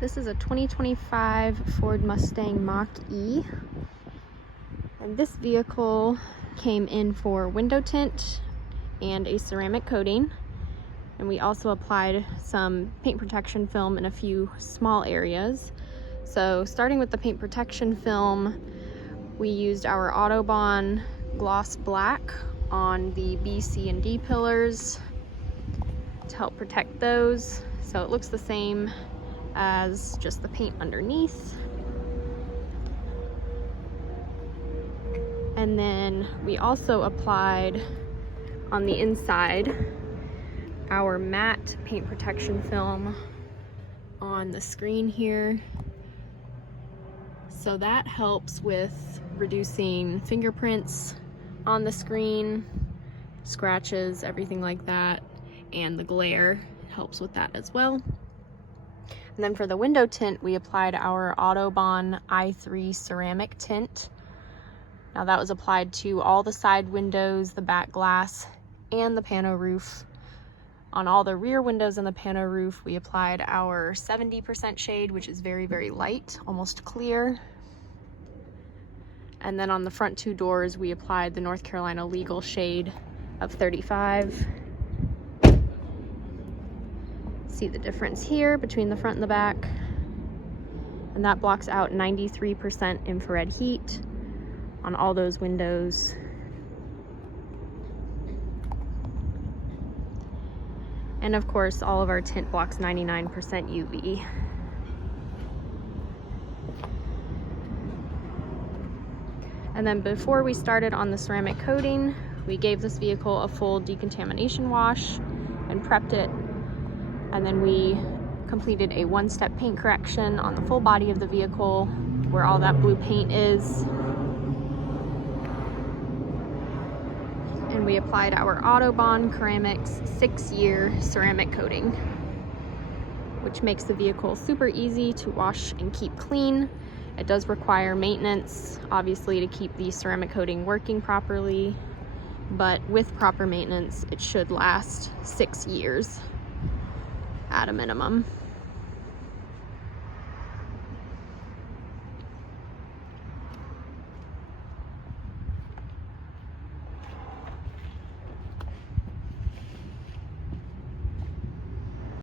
This is a 2025 Ford Mustang Mach-E, and this vehicle came in for window tint and a ceramic coating, and we also applied some paint protection film in a few small areas. So starting with the paint protection film, we used our Autobahn gloss black on the B, C, and D pillars to help protect those, so it looks the same as just the paint underneath. And then we also applied on the inside our matte paint protection film on the screen here. So that helps with reducing fingerprints on the screen, scratches, everything like that, and the glare helps with that as well. And then for the window tint, we applied our Autobahn i3 ceramic tint. Now that was applied to all the side windows, the back glass, and the pano roof. On all the rear windows and the pano roof, we applied our 70% shade, which is very, very light, almost clear. And then on the front two doors, we applied the North Carolina legal shade of 35. See the difference here between the front and the back, and that blocks out 93% infrared heat on all those windows. And of course, all of our tint blocks 99% UV. And then before we started on the ceramic coating, we gave this vehicle a full decontamination wash and prepped it. And then we completed a one-step paint correction on the full body of the vehicle where all that blue paint is. And we applied our Autobahn Ceramics 6-year ceramic coating, which makes the vehicle super easy to wash and keep clean. It does require maintenance, obviously, to keep the ceramic coating working properly, but with proper maintenance, it should last 6 years at a minimum.